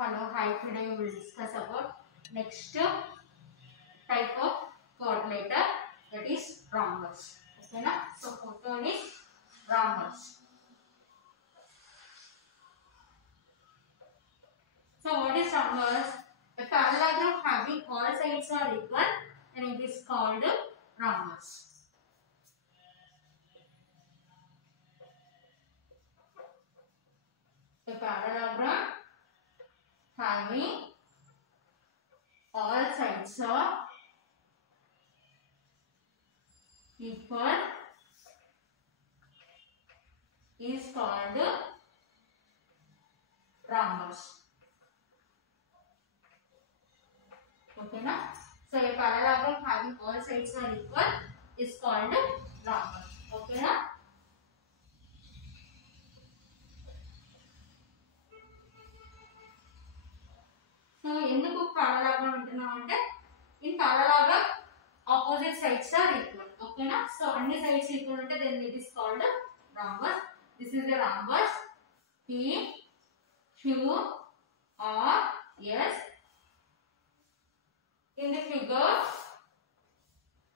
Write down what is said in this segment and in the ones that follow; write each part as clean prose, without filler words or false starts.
Hello, hi. Today we will discuss about next type of coordinator, that is rhombus. Okay, na? So first one is rhombus. So what is rhombus? A parallelogram having all sides are equal, and it is called rhombus. A parallelogram having all sides are equal is called rhombus. Okay, na? So a parallelogram having all sides are equal is called rhombus. Okay, na? So ఎందుకు parallelogram అంటున్నాం అంటే in parallelogram opposite sides are equal. Okay, na? So అన్ని sides equal ఉంటే then it is called rhombus. This is the rhombus P Q R S. In the figure,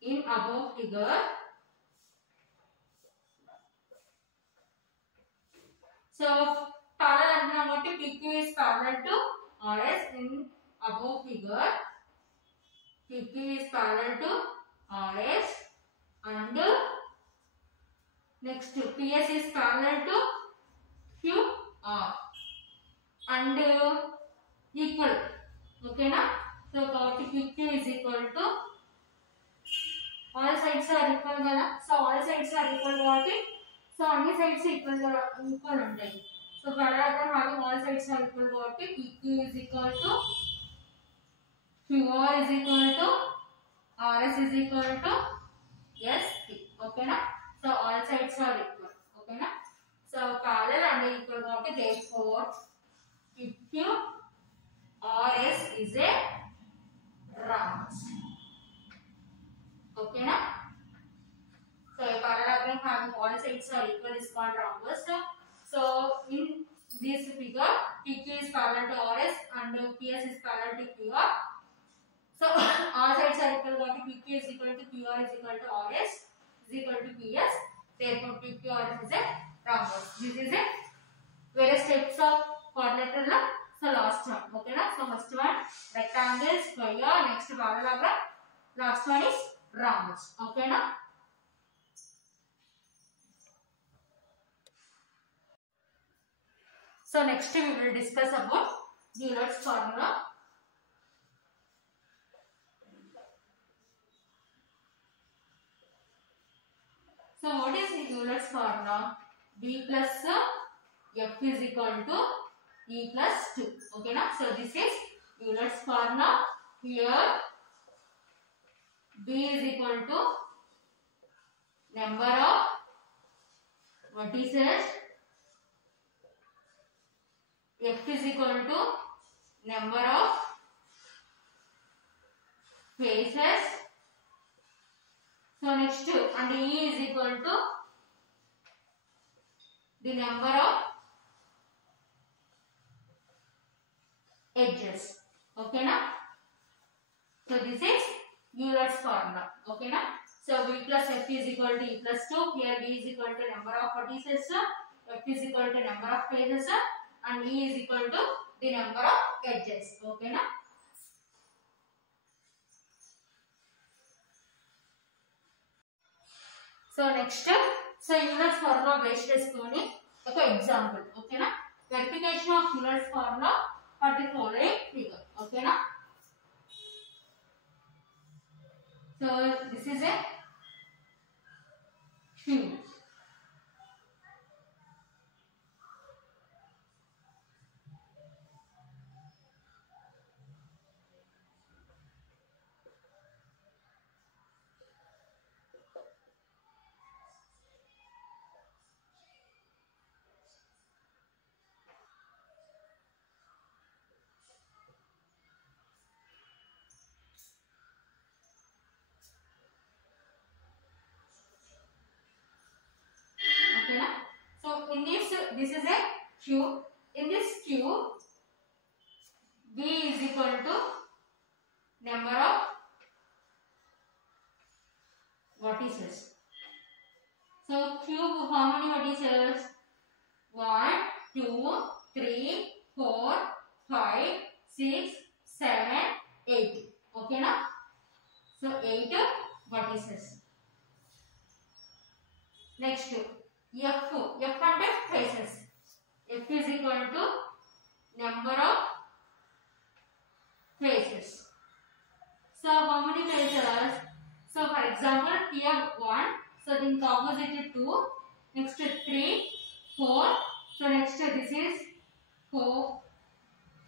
in above figure, so parallel అంటున్నాం కాబట్టి PQ is parallel to RS. In above figure, PQ is parallel to RS, and next PS is parallel to QR and equal. Okay, na? So PQ is equal to all sides are equal కదా. So all sides are equal కాబట్టి so అన్ని sides equal ఉంటాయి. So parallelogram having all sides are equal కాబట్టి PQ is equal to QR is equal to RS is equal to SP. Okay na? So all sides are equal. Okay na? So parallel and equal కాబట్టి therefore PQ RS is a rhombus. Okay na? So a parallelogram having all sides are equal is called rhombus. So in this figure, PQ is parallel to RS and PS is parallel to QR. So all sides are equal, so PQ is equal to QR is equal to RS is equal to PS. Therefore PQRS is a rhombus. This is a various types of quadrilateral. So last one. Okay na? So first one rectangle, square, next parallelogram, last one is rhombus. Okay na? So next we will discuss about Euler's formula. So what is Euler's formula? B plus F is equal to E plus 2. Okay na? So this is Euler's formula. Here B is equal to number of vertices, F is equal to number of faces. So next and E is equal to the number of edges. Okay na? So this is Euler's formula. Okay na? So B plus F is equal to E plus 2. Here B is equal to number of vertices, F is equal to number of faces, and E is equal to the number of edges. Okay na? So next, so Euler's formula based చేసుకొని ఒక example. Okay na? Verification of Euler's formula for the following figure. Okay na? So this is a cube. Okay na? So in this is a cube. In this cube B is equal to number of vertices. So cube how many vertices? 1, 2, 3, 4, 5, 6, 7, 8. Okay na? So 8 vertices. Next F. F అంటే faces. F is equal to number of faces. So how many faces? So for example here 1. So then opposite 2. Next 3, 4. So next this is 4,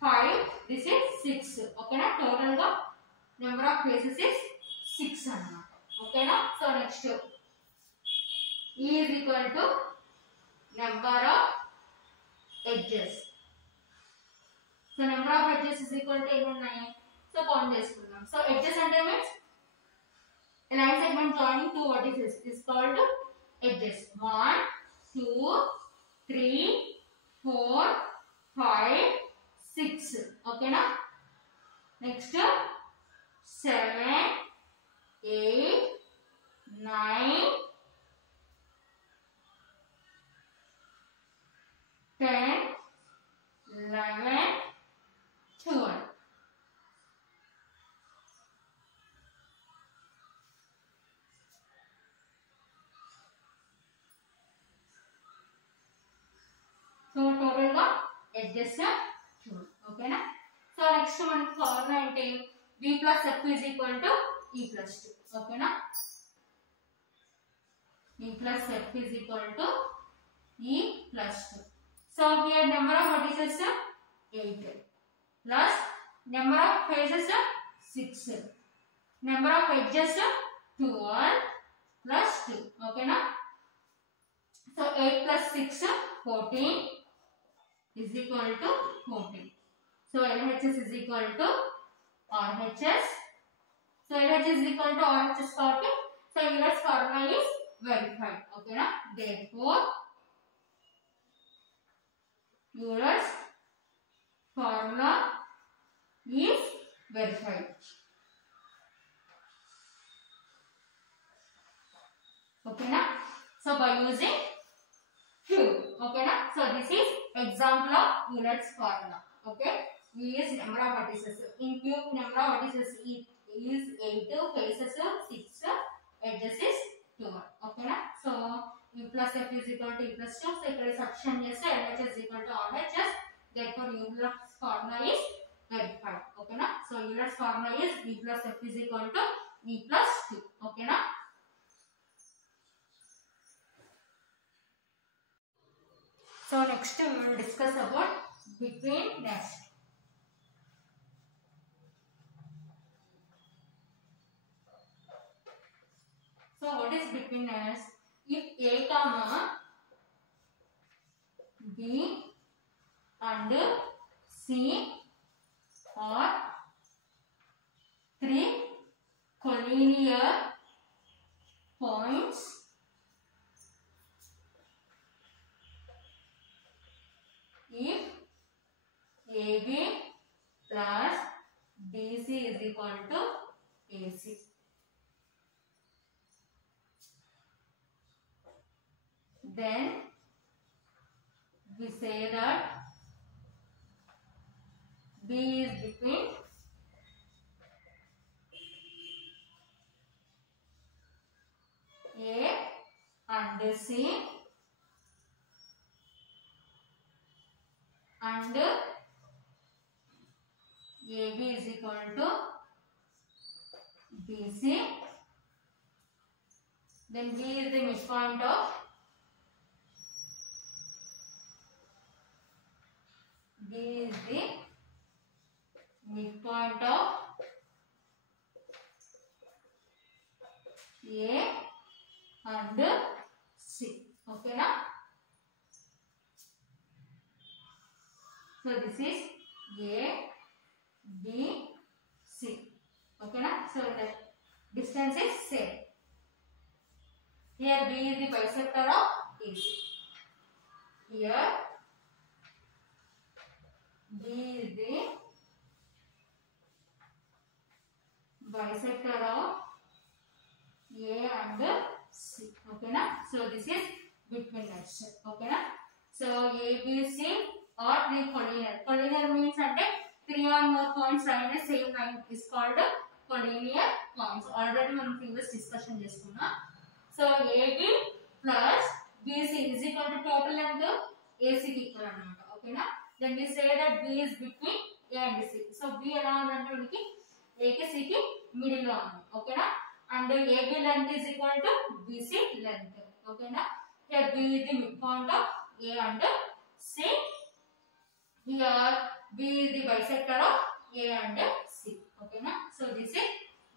5. This is 6. Okay na? Total ga number of faces is 6 annamata. Okay na? So next E is equal to number of edges. So number of edges is equal to ఎన్ని ఉన్నాయి? So count చేసుకుందాం. So edges అంటే means a line segment joining two vertices is called edges. 1, 2, 3, 4, 5, 6. Okay na? Next 7, 8, 9, 10, 11, 12. So total ga edges 2. Okay na? So next one formula ante B plus F is equal to E plus 2. Okay na? B plus F is equal to E plus 2. So here number of vertices 8 plus number of faces 6. Number of edges 12 plus 2. Okay na? So 8 plus 6 14 is equal to 14. So LHS is equal to RHS. So LHS is equal to RHS 40. So Euler's formula is verified. Okay na? Therefore Euler's formula is verified. Okay na? So by using cube. Okay na? So this is example of Euler's formula. Okay? E is number of vertices. In cube number of vertices is 8, faces 6, edges is 12. Okay na? So E plus F is equal to E plus 2. So ఇక్కడ substitution చేస్తే LHS is equal to RHS. Therefore Euler's formula is verified. Okay na? So Euler's formula is E plus F is equal to E plus 2. Okay na? So next we will discuss about between nest. So what is between nest? If A comma B and C are 3 collinear points if AB plus BC is equal to AC. Then we say that B is between A and C and AB is equal to BC. Then B is the midpoint of B is the midpoint of A and C. Okay na? So this is A, B, C. Okay na? So the distance is same. Here B is the bisector of AC. Here B is the bisector of A and C. Okay na? So this is between us. Okay na? So A, B, C or three collinear. Collinear means అంటే 3 or more points అయిన same line is called collinear points. Already మనం previous discussion చేసుకున్నాం. So AB plus BC is equal to total length AC కి equal అన్నమాట. Okay na? Then we say that B is between A and C. So B ఎలా ఉందంటే మనకి A కి C కి middle లో ఉంది. Okay na? And AB length is equal to BC length. Okay na? Here B is the midpoint of A and C. Here B is the bisector of A and C. Okay na? So this is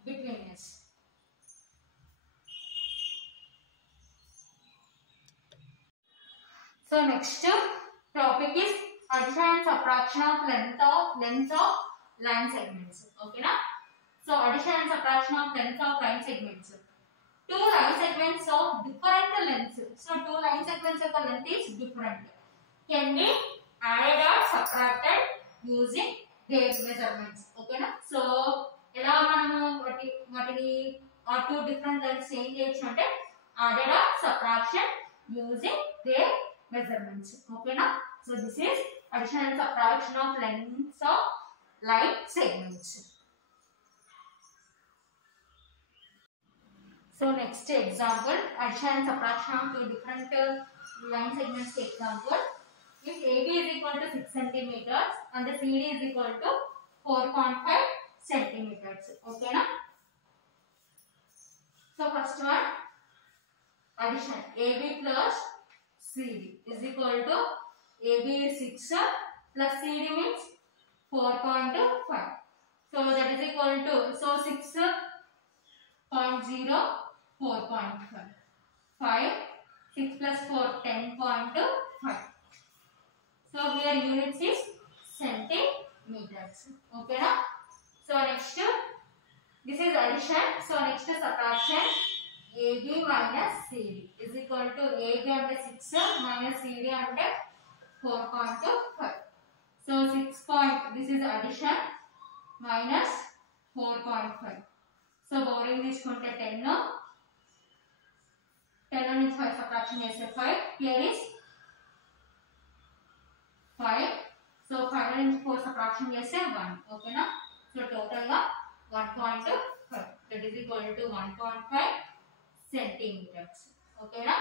between us. So next topic is addition and subtraction of lengths of line segments. Okay na? So addition and subtraction of lengths of line segments. Two line segments of different lengths. So two line segments of length is different. Can be added or subtracted using their measurements. Okay na? So ఎలా మనము వాటిని ఆ two different lengths ఏం చేయొచ్చు అంటే added or subtraction using their measurements. Okay na? So this is addition and subtraction of lengths of line segments. So next example, addition and subtraction of two different line segments example. If AB is equal to 6 centimeters and the CD is equal to 4.5 centimeters. Okay na? So first one, addition AB plus CD is equal to AB is 6 plus CD means 4.5. So that is equal to, so 6.0 4.5. 5. 6 plus 4 10.5. So here units is centimeters. Okay na? So next this is addition. So next subtraction. AB minus CD is equal to AB అంటే 6 minus CD అంటే 4.5. So 6 this is addition minus 4.5. So borrowing తీసుకుంటే 10 నుంచి 5 subtraction చేస్తే 5. Here is 5. So 5 నుంచి 4 subtraction చేస్తే 1. Okay na? So total గా 1.5. That is equal to 1.5 centimeters. Okay na?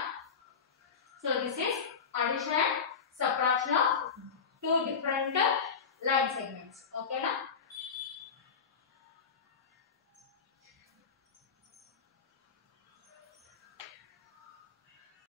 So this is addition and subtraction of two different line segments. Okay na?